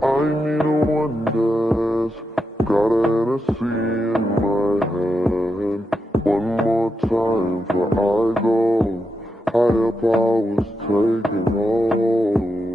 I need a one dance, got a Hennessy in my hand. One more time before I go, higher powers taking hold.